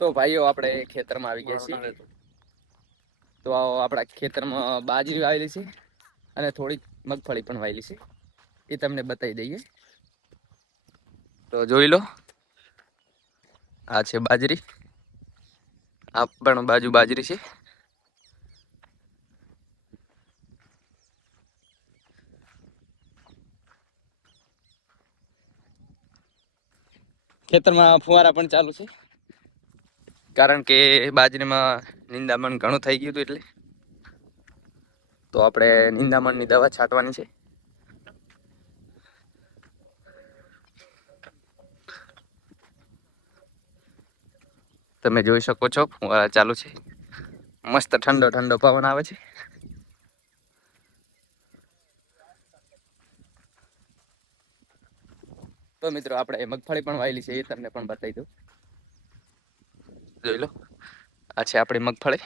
તો ભાઈઓ આપણે ખેતરમાં આવી ગયા છીએ. તો આપણા ખેતરમાં બાજરી વાવેલી છે અને થોડીક મગફળી પણ વાવેલી છે. એ તમને બતાવી દઈએ. તો જોઈ લો, આ છે બાજરી. આ પણ બાજુ બાજરી છે. ખેતરમાં ફુવારા પણ ચાલુ છે, કારણ કે બાજરીમાં નિંદામણ ઘણું થઈ ગયું હતું એટલે. તો આપણે નિંદામણની દવા છાંટવાની છે. તમે જોઈ શકો છો, ફુવારા ચાલુ છે. મસ્ત ઠંડો ઠંડો પવન આવે છે. તો મિત્રો આપણે મગફળી પણ વાવેલી છે, એ તમને પણ બતાવી દઉં. જોઈ લો, આ છે આપણી મગફળી.